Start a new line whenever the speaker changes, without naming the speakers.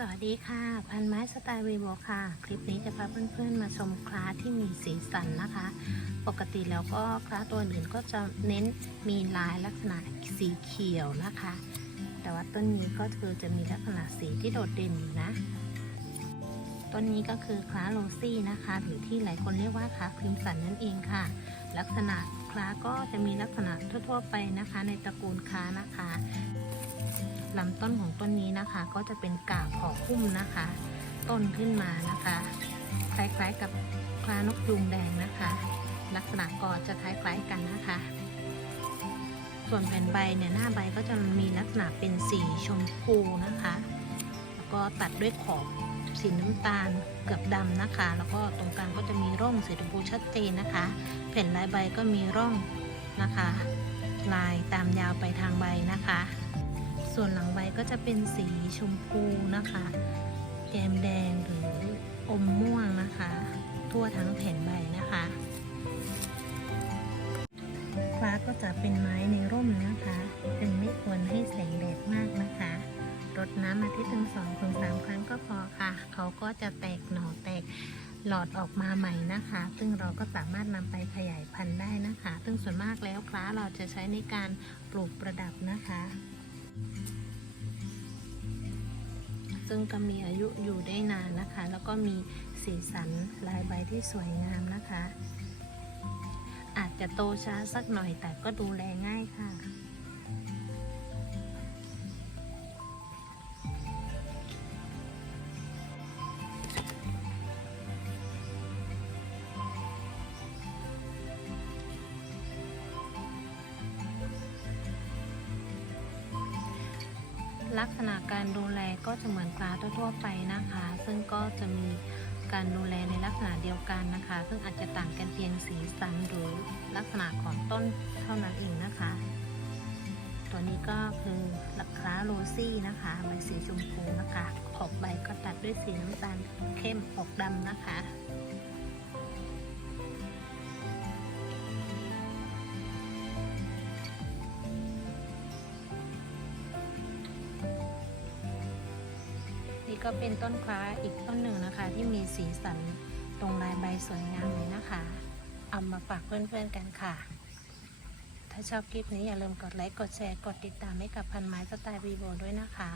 สวัสดีค่ะ พันไม้สไตล์วีโวค่ะ คลิปนี้จะพาเพื่อนๆมาชมคลาสที่มีสีสันนะคะ ปกติแล้วก็คลาสตัวอื่นก็จะเน้นมีลายลักษณะสีเขียวนะคะ แต่ว่าต้นนี้ก็คือจะมีลักษณะสีที่โดดเด่นอยู่นะ ต้นนี้ก็คือคลาโรซี่นะคะ หรือที่หลายคนเรียกว่าคลาครีมสันนั่นเองค่ะ ลักษณะคลาก็จะมีลักษณะทั่วๆไปนะคะ ในตระกูลคลานะคะ ลำต้นของต้นนี้นะคะ ก็จะเป็นกาบห่อหุ้มนะคะ ต้นขึ้นมานะคะ คล้ายๆกับคลานกยูงแดงนะคะ ลักษณะก็จะคล้ายๆกันนะคะ ส่วนแผ่นใบเนี่ยหน้าใบก็จะมีลักษณะเป็นสีชมพูนะคะ แล้วก็ตัดด้วยขอบสีน้ำตาลเกือบดำนะคะ แล้วก็ตรงกลางก็จะมีร่องสีชมพูชัดเจนนะคะ แผ่นลายใบก็มีร่องนะคะ ลายตามยาวไปทางใบนะคะ ส่วนหลังใบก็จะเป็นสีชมพูนะคะ แกมแดงหรืออมม่วงนะคะ ทั่วทั้งแผ่นใบนะคะฟ้าก็จะเป็นไม้ในร่มนะคะ จึงไม่ควรให้แสงแดดมากนะคะรดน้ำอาทิตย์ถึงสองถึงสามครั้งก็พอค่ะ เขาก็จะแตกหน่อแตกหลอดออกมาใหม่นะคะ ซึ่งเราก็สามารถนำไปขยายพันธุ์ได้นะคะ ซึ่งส่วนมากแล้วคล้าเราจะใช้ในการปลูกประดับนะคะ ซึ่งก็มีอายุอยู่ได้นานนะคะ แล้วก็มีสีสันลายใบที่สวยงามนะคะ อาจจะโตช้าสักหน่อยแต่ก็ดูแลง่ายค่ะ ลักษณะการดูแลก็จะเหมือนปลาทั่วๆไปนะคะ ซึ่งก็จะมีการดูแลในลักษณะเดียวกันนะคะ ซึ่งอาจจะต่างกันเพียงสีสันหรือลักษณะของต้นเท่านั้นเองนะคะ ตัวนี้ก็คือลักคราโรซี่นะคะใบสีชมพูนะคะ ขอบใบก็ตัดด้วยสีน้ำตาลเข้มออกดำนะคะ นี่ก็เป็นต้นคว้าอีกต้นหนึ่งนะคะ ที่มีสีสันตรงลายใบสวยงามเลยนะคะ เอามาฝากเพื่อนๆกันค่ะ ถ้าชอบคลิปนี้อย่าลืมกดไลค์ กดแชร์ กดติดตามให้กับพันไม้สไตล์วีโบด้วยนะคะ